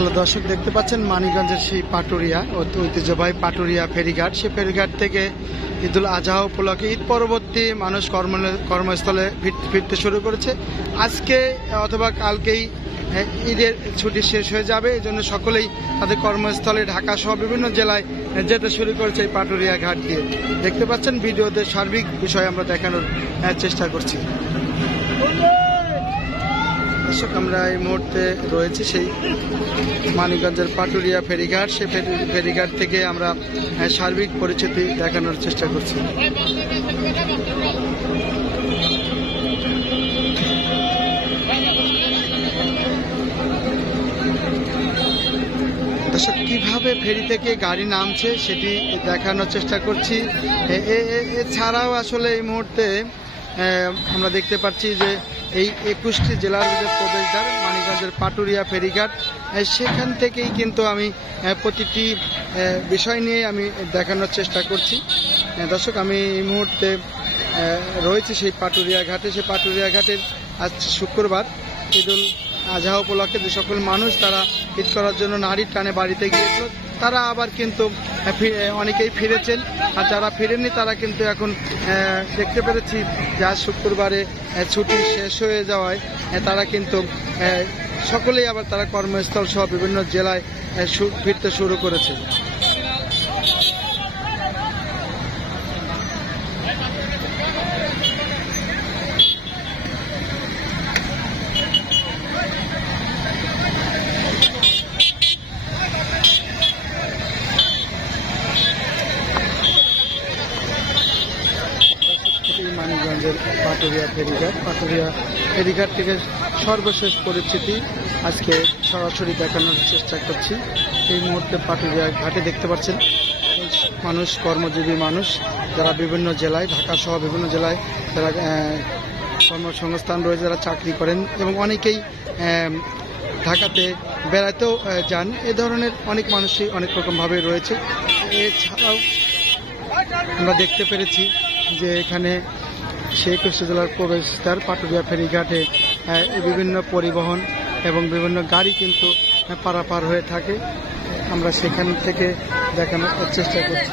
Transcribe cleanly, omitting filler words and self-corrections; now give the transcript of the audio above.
Hello দর্শক, দেখতে পাচ্ছেন মানিকগঞ্জের সেই পাটুরিয়া ঐতিহ্যবাহী পাটুরিয়া ফেরিঘাট। সেই ফেরিঘাট থেকে ঈদুল আজহা উপলক্ষে ঈদ পরবর্তী মানুষ কর্মস্থলে ফিরতে শুরু করেছে। আজকে অথবা কালকেই ঈদের ছুটি শেষ হয়ে যাবে, এই জন্য সকলেই তাদের কর্মস্থলে ঢাকা সহ বিভিন্ন জেলায় যেতে শুরু করেছে এই পাটুরিয়া ঘাট দিয়ে। দেখতে পাচ্ছেন ভিডিওতে সার্বিক বিষয় আমরা দেখানোর চেষ্টা করছি। দর্শক, আমরা এই মুহূর্তে রয়েছি সেই মানিকগঞ্জের পাটুরিয়া ফেরিঘাট। সেই ফেরিঘাট থেকে আমরা সার্বিক পরিচিতি দেখানোর চেষ্টা করছি। দর্শক, কিভাবে ফেরি থেকে গাড়ি নামছে সেটি দেখানোর চেষ্টা করছি। এছাড়াও আসলে এই মুহূর্তে আমরা দেখতে পাচ্ছি যে এই 21টি জেলার যে প্রবেশদ্বার মানিকগঞ্জের পাটুরিয়া ফেরিঘাট, সেখান থেকেই কিন্তু আমি প্রতিটি বিষয় নিয়ে আমি দেখানোর চেষ্টা করছি। দর্শক, আমি এই মুহূর্তে রয়েছি সেই পাটুরিয়া ঘাটে। সেই পাটুরিয়া ঘাটের আজ শুক্রবার ঈদুল আজহা উপলক্ষে যে সকল মানুষ তারা ঈদ করার জন্য নারীর টানে বাড়িতে গিয়েছিল, তারা আবার কিন্তু অনেকেই ফিরেছেন। আর যারা ফিরেননি তারা কিন্তু এখন দেখতে পেরেছি যে আজ শুক্রবারে ছুটি শেষ হয়ে যাওয়ায় তারা কিন্তু সকলেই আবার তারা কর্মস্থল সহ বিভিন্ন জেলায় ফিরতে শুরু করেছে। মানিকগঞ্জের পাটুরিয়া ফেরিঘাট থেকে সর্বশেষ পরিস্থিতি আজকে সরাসরি দেখানোর চেষ্টা করছি। এই মুহূর্তে পাটুরিয়া ঘাটে দেখতে পাচ্ছেন মানুষ, কর্মজীবী মানুষ যারা বিভিন্ন জেলায়, ঢাকা সহ বিভিন্ন জেলায় যারা কর্মসংস্থান রয়েছে, যারা চাকরি করেন এবং অনেকেই ঢাকাতে বেড়াতেও যান। এ ধরনের অনেক মানুষই অনেক রকমভাবে রয়েছে। এছাড়াও আমরা দেখতে পেরেছি যে এখানে সেই 21 জেলার প্রবেশদ্বার পাটুরিয়া ফেরিঘাটে বিভিন্ন পরিবহন এবং বিভিন্ন গাড়ি কিন্তু পারাপার হয়ে থাকে। আমরা সেখান থেকে দেখানোর চেষ্টা করছি।